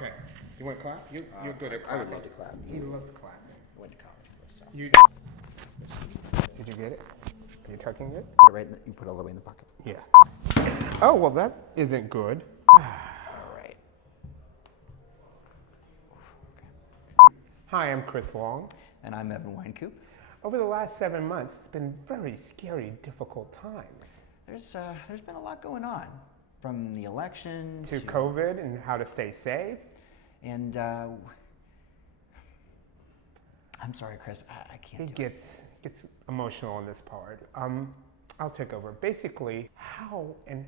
Okay. You want to clap? You're good at I clapping. would love to clap. He loves clapping. I went to college for so. Did you get it? Are you tucking it? You put it all the way in the pocket. Yeah. Oh, well, that isn't good. All right. Hi, I'm Chris Long. And I'm Evan Wynkoop. Over the last 7 months, it's been very scary, difficult times. There's been a lot going on, from the election To COVID and how to stay safe. And I'm sorry, Chris, I can't It do it. gets emotional on this part. I'll take over. Basically, how and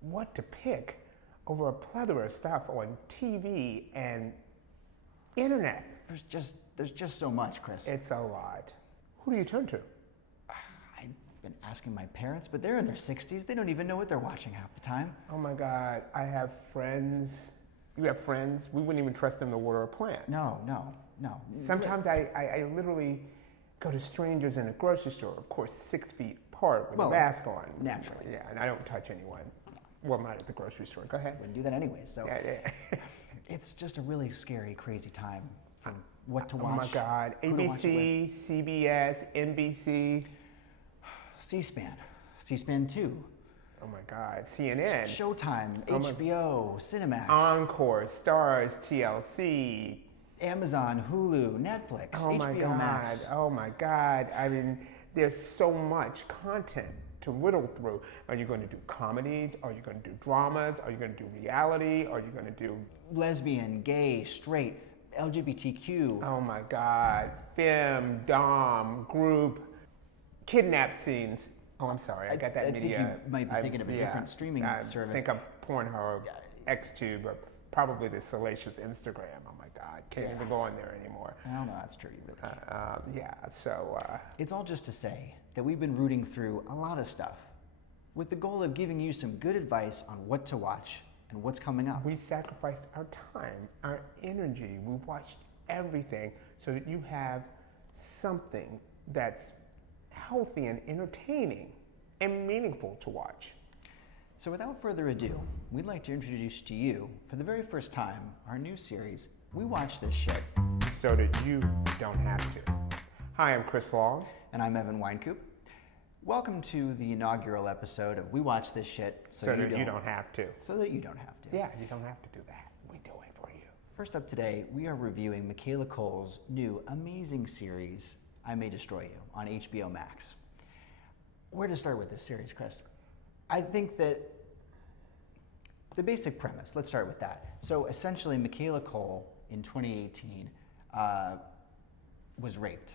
what to pick over a plethora of stuff on TV and internet. There's just so much, Chris. It's a lot. Who do you turn to? I've been asking my parents, but they're in their 60s. They don't even know what they're watching half the time. Oh my God, I have friends. You have friends? We wouldn't even trust them to water a plant. No. Sometimes I literally go to strangers in a grocery store, of course, 6 feet apart with a mask on. Naturally. Yeah, and I don't touch anyone. Well, not at the grocery store. Go ahead. Wouldn't do that anyway. So Yeah. it's just a really scary, crazy time from what to Oh watch. my God. who to watch it ABC, CBS, NBC. C-SPAN, C-SPAN 2, Oh my God. CNN. Showtime, HBO, Cinemax, Encore, Stars, TLC. Amazon, Hulu, Netflix, Oh my HBO God. Max. Oh my God. I mean, there's so much content to whittle through. Are you going to do comedies? Are you going to do dramas? Are you going to do reality? Are you going to do... Lesbian, gay, straight, LGBTQ. Oh my God. Femme, dom, group, kidnap scenes. Oh, I'm sorry. I got that I think media. you might be thinking of a different streaming service. I think of Pornhub, Xtube, or probably the salacious Instagram. Oh my God. Can't even go on there anymore. No, that's true. You really can't. So... It's all just to say that we've been rooting through a lot of stuff with the goal of giving you some good advice on what to watch and what's coming up. We sacrificed our time, our energy. We watched everything so that you have something that's healthy and entertaining and meaningful to watch. So without further ado, we'd like to introduce to you, for the very first time, our new series, We Watch This Shit. So that you don't have to. Hi, I'm Chris Long. And I'm Evan Wynkoop. Welcome to the inaugural episode of We Watch This Shit So that you don't have to. So that you don't have to. Yeah, you don't have to do that. We do it for you. First up today, we are reviewing Micaela Coel's new amazing series, I May Destroy You, on HBO Max. Where to start with this series, Chris? I think that the basic premise, let's start with that. So essentially, Micaela Coel in 2018 was raped.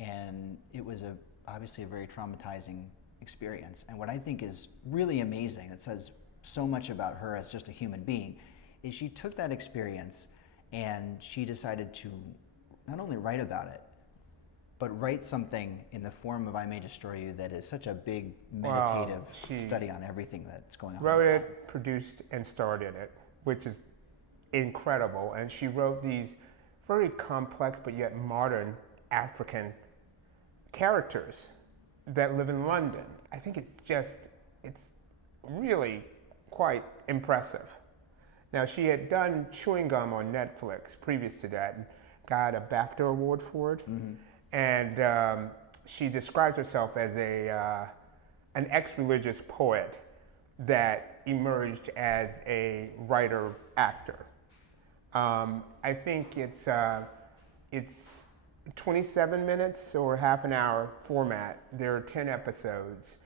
And it was obviously a very traumatizing experience. And what I think is really amazing, that says so much about her as just a human being, is she took that experience and she decided to not only write about it, but write something in the form of I May Destroy You that is such a big meditative study on everything that's going on. Wrote it, produced, and starred in it, which is incredible. And she wrote these very complex but yet modern African characters that live in London. I think it's really quite impressive. Now, she had done Chewing Gum on Netflix previous to that and got a BAFTA award for it. Mm-hmm. And she describes herself as an ex-religious poet that emerged as a writer-actor. I think it's 27 minutes or half an hour format. There are 10 episodes.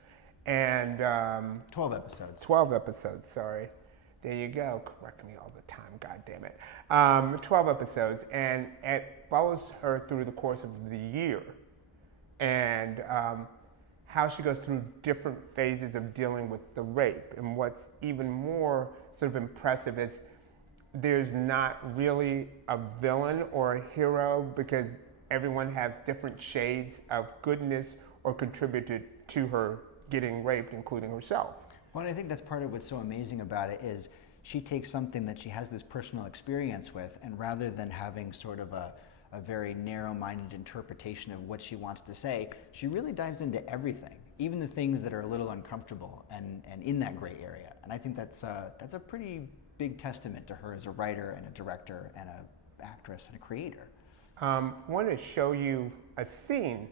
And 12 episodes. 12 episodes, sorry. There you go. Correct me all the time, God damn it. 12 episodes, and it follows her through the course of the year. And how she goes through different phases of dealing with the rape. And what's even more sort of impressive is there's not really a villain or a hero, because everyone has different shades of goodness or contributed to her getting raped, including herself. Well, I think that's part of what's so amazing about it is she takes something that she has this personal experience with, and rather than having sort of a very narrow-minded interpretation of what she wants to say, she really dives into everything, even the things that are a little uncomfortable and in that gray area. And I think that's a pretty big testament to her as a writer and a director and a actress and a creator. I want to show you a scene,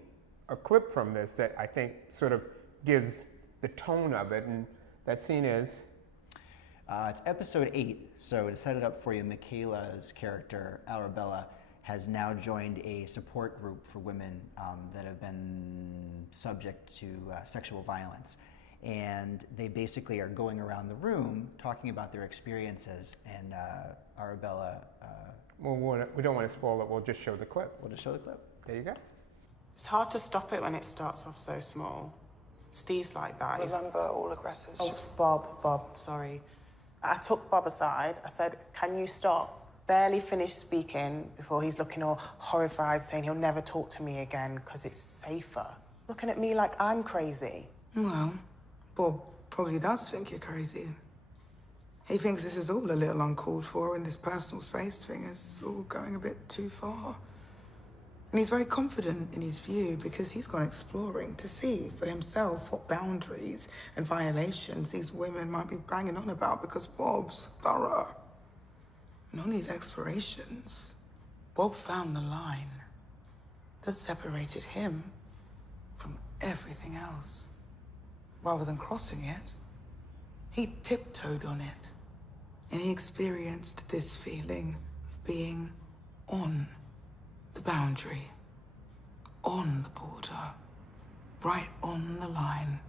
a clip from this that I think sort of gives the tone of it, and that scene is? It's episode 8, so to set it up for you, Micaela's character, Arabella, has now joined a support group for women that have been subject to sexual violence. And they basically are going around the room talking about their experiences, and Arabella... Well, we don't want to spoil it, we'll just show the clip. We'll just show the clip. There you go. It's hard to stop it when it starts off so small. Steve's like that. Remember, all aggressors. Oh, it's Bob, sorry. I took Bob aside. I said, can you stop? Barely finished speaking before he's looking all horrified, saying he'll never talk to me again because it's safer. Looking at me like I'm crazy. Well, Bob probably does think you're crazy. He thinks this is all a little uncalled for, and this personal space thing is all going a bit too far. And he's very confident in his view because he's gone exploring to see for himself what boundaries and violations these women might be banging on about, because Bob's thorough. And on these explorations, Bob found the line that separated him from everything else. Rather than crossing it, he tiptoed on it, and he experienced this feeling of being on the boundary, on the border, right on the line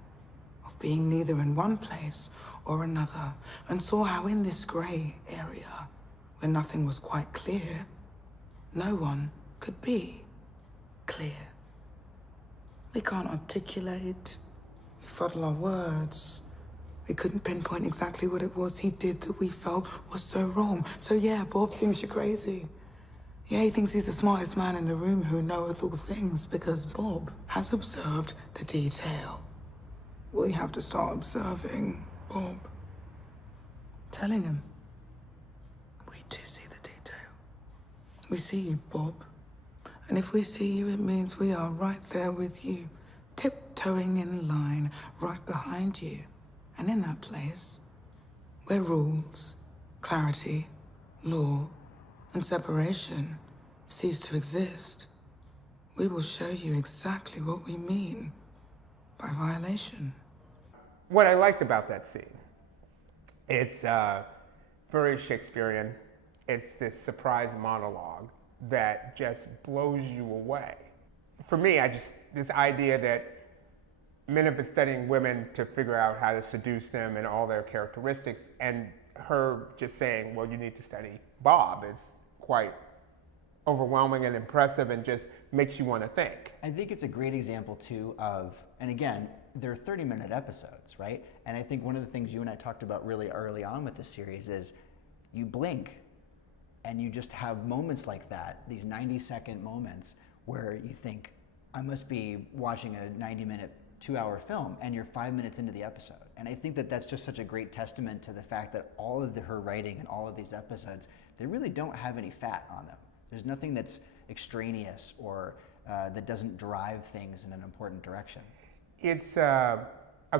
of being neither in one place or another, and saw how in this grey area, where nothing was quite clear, no one could be clear. We can't articulate, we fuddle our words. We couldn't pinpoint exactly what it was he did that we felt was so wrong. So yeah, Bob thinks you're crazy. Yeah, he thinks he's the smartest man in the room who knoweth all things, because Bob has observed the detail. We have to start observing Bob. Telling him. We do see the detail. We see you, Bob. And if we see you, it means we are right there with you, tiptoeing in line, right behind you. And in that place, where rules, clarity, law, and separation cease to exist, we will show you exactly what we mean by violation. What I liked about that scene, it's very Shakespearean. It's this surprise monologue that just blows you away. For me, this idea that men have been studying women to figure out how to seduce them and all their characteristics, and her just saying, well, you need to study Bob, is quite overwhelming and impressive, and just makes you want to think. I think it's a great example too of, and again, they're 30-minute episodes, right? And I think one of the things you and I talked about really early on with this series is you blink and you just have moments like that, these 90-second moments where you think, I must be watching a 90-minute 2-hour film, and you're 5 minutes into the episode. And I think that that's just such a great testament to the fact that all of her writing and all of these episodes, they really don't have any fat on them. There's nothing that's extraneous or that doesn't drive things in an important direction. It's a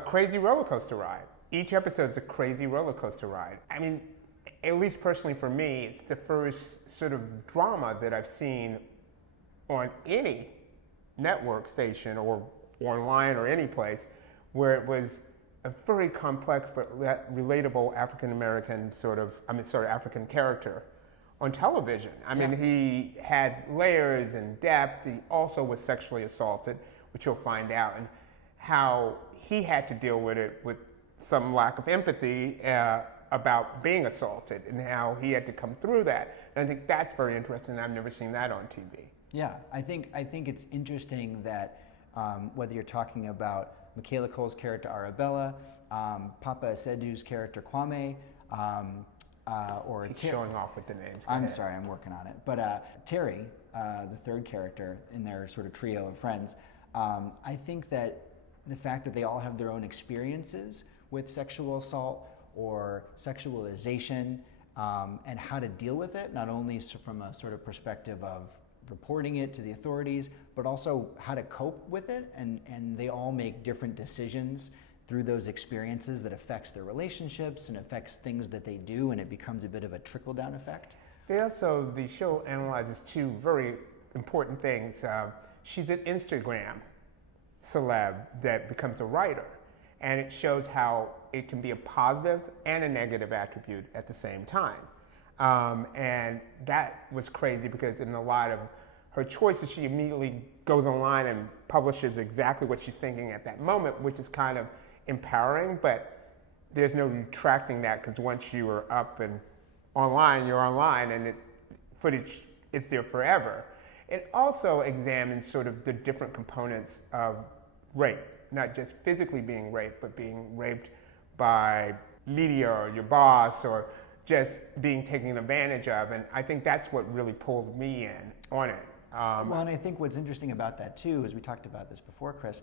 crazy roller coaster ride. Each episode's a crazy roller coaster ride. I mean, at least personally for me, it's the first sort of drama that I've seen on any network station or online or any place where it was a very complex but relatable African-American African character on television. I mean, he had layers and depth. He also was sexually assaulted, which you'll find out, and how he had to deal with it with some lack of empathy about being assaulted, and how he had to come through that. And I think that's very interesting. I've never seen that on TV. Yeah, I think it's interesting that whether you're talking about Micaela Coel's character Arabella, Papa Asedu's character Kwame, or He's showing off with the names. I'm sorry, I'm working on it. But Terry, the third character in their sort of trio of friends, I think that the fact that they all have their own experiences with sexual assault or sexualization, and how to deal with it, not only from a sort of perspective of reporting it to the authorities, but also how to cope with it, and they all make different decisions through those experiences that affects their relationships and affects things that they do, and it becomes a bit of a trickle-down effect. The show analyzes two very important things. She's an Instagram celeb that becomes a writer, and it shows how it can be a positive and a negative attribute at the same time. And that was crazy because in a lot of her choices, she immediately goes online and publishes exactly what she's thinking at that moment, which is kind of empowering, but there's no retracting that, because once you are up and online, you're online, and footage is there forever. It also examines sort of the different components of rape, not just physically being raped, but being raped by media or your boss, or just being taken advantage of. And I think that's what really pulled me in on it. Well, and I think what's interesting about that too, as we talked about this before, Chris,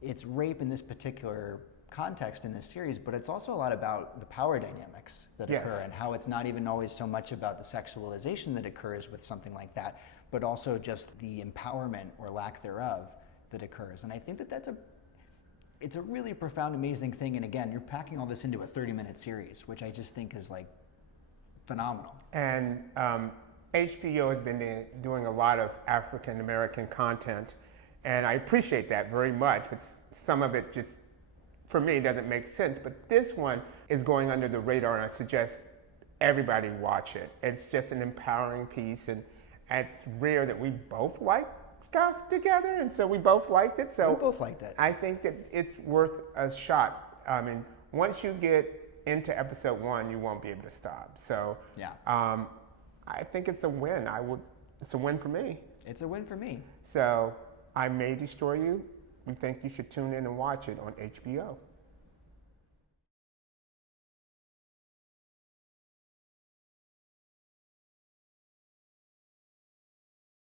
it's rape in this particular context in this series, but it's also a lot about the power dynamics that occur, and how it's not even always so much about the sexualization that occurs with something like that, but also just the empowerment or lack thereof that occurs. And I think that it's a really profound, amazing thing. And again, you're packing all this into a 30-minute series, which I just think is like phenomenal. And HBO has been doing a lot of African American content, and I appreciate that very much, but some of it just, for me, doesn't make sense. But this one is going under the radar, and I suggest everybody watch it. It's just an empowering piece, and it's rare that we both like stuff together, and so we both liked it. So we both liked it. I think that it's worth a shot. I mean, once you get into episode 1, you won't be able to stop. So yeah, I think it's a win. It's a win for me. It's a win for me. So I May Destroy You. We think you should tune in and watch it on HBO.